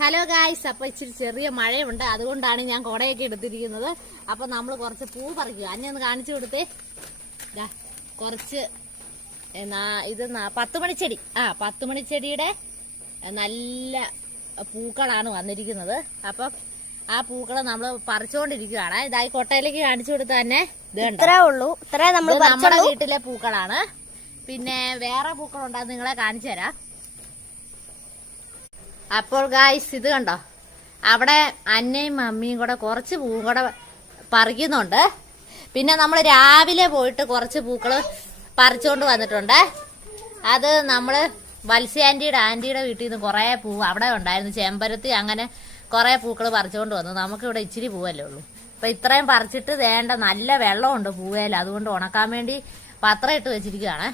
Hello guys, അപ്പൊ ഇച്ചിരി ചെറിയ മഴയുണ്ട്, അതുകൊണ്ടാണ് ഞാൻ കുടയൊക്കെ എടുത്തിരിക്കുന്നത്. അപ്പൊ നമ്മൾ കുറച്ച് പൂ പറിക്കുക. അന്നെ ഒന്ന് കാണിച്ചു കൊടുത്തേ. കുറച്ച് ഇത് 10 മണിച്ചെടി. 10 മണിച്ചെടിയുടെ നല്ല പൂക്കളാണ് വന്നിരിക്കുന്നത്. അപ്പൊ ആ പൂക്കളെ നമ്മൾ പറിച്ചുകൊണ്ടിരിക്കുകയാണ്. ഇതായി കൊട്ടയിലേക്ക് കാണിച്ചു കൊടുത്ത തന്നെ നമ്മുടെ വീട്ടിലെ പൂക്കളാണ്. പിന്നെ വേറെ പൂക്കളുണ്ടാകും, നിങ്ങളെ കാണിച്ചു തരാം. അപ്പോൾ ഗായ്സ്, ഇത് കണ്ടോ, അവിടെ അന്നയും മമ്മിയും കൂടെ കുറച്ച് പൂവും കൂടെ പറിക്കുന്നുണ്ട്. പിന്നെ നമ്മൾ രാവിലെ പോയിട്ട് കുറച്ച് പൂക്കള് പറിച്ചുകൊണ്ട് വന്നിട്ടുണ്ട്. അത് നമ്മള് വത്സ്യ ആന്റിയുടെ വീട്ടിൽ നിന്ന് കുറെ പൂവ് അവിടെ ഉണ്ടായിരുന്നു, ചെമ്പരത്തി, അങ്ങനെ കുറെ പൂക്കൾ പറിച്ചുകൊണ്ട് വന്നു. നമുക്കിവിടെ ഇച്ചിരി പൂവല്ലേ ഉള്ളൂ. അപ്പൊ ഇത്രയും പറിച്ചിട്ട് വേണ്ട, നല്ല വെള്ളമുണ്ട് പൂവേല, അതുകൊണ്ട് ഉണക്കാൻ വേണ്ടി പത്രം ഇട്ട് വെച്ചിരിക്കുകയാണ്.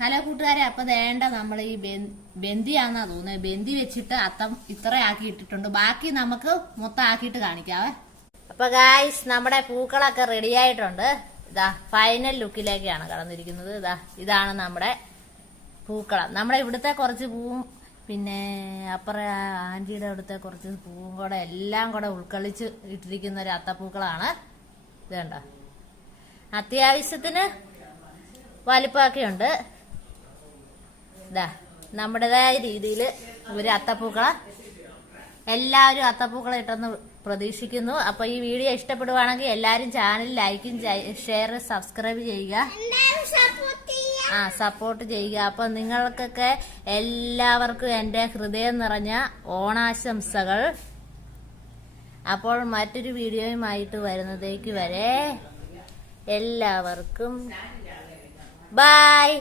ഹലോ കൂട്ടുകാരെ, അപ്പൊ വേണ്ട നമ്മൾ ഈ ബന്ദിയാന്നാ തോന്നുന്നത്, ബന്ദി വെച്ചിട്ട് അത്തം ഇത്ര ആക്കി ഇട്ടിട്ടുണ്ട്. ബാക്കി നമുക്ക് മൊത്തം ആക്കിയിട്ട് കാണിക്കാവേ. അപ്പൊ ഗായ്സ്, നമ്മുടെ പൂക്കളൊക്കെ റെഡി ആയിട്ടുണ്ട്. ഇതാ ഫൈനൽ ലുക്കിലേക്കാണ് കടന്നിരിക്കുന്നത്. ഇതാണ് നമ്മുടെ പൂക്കളം. നമ്മുടെ ഇവിടുത്തെ കുറച്ച് പൂവും പിന്നെ അപ്പുറം ആന്റിയുടെ അവിടുത്തെ കുറച്ച് പൂവും കൂടെ എല്ലാം കൂടെ ഉൾക്കൊള്ളിച്ച് ഇട്ടിരിക്കുന്ന ഒരു അത്തപ്പൂക്കളാണ്. ഇത് കണ്ടോ, അത്യാവശ്യത്തിന് വലിപ്പമൊക്കെ ഉണ്ട്. നമ്മുടേതായ രീതിയിൽ ഒരു അത്തപ്പൂക്കള എല്ലാവരും അത്തപ്പൂക്കള ഇട്ടെന്ന് പ്രതീക്ഷിക്കുന്നു. അപ്പൊ ഈ വീഡിയോ ഇഷ്ടപ്പെടുവാണെങ്കിൽ എല്ലാരും ചാനൽ ലൈക്കും ഷെയർ സബ്സ്ക്രൈബ് ചെയ്യുക, സപ്പോർട്ട് ചെയ്യുക. അപ്പൊ നിങ്ങൾക്കൊക്കെ എല്ലാവർക്കും എന്റെ ഹൃദയം നിറഞ്ഞ ഓണാശംസകൾ. അപ്പോൾ മറ്റൊരു വീഡിയോയുമായിട്ട് വരുന്നതേക്ക് വരെ എല്ലാവർക്കും ബൈ.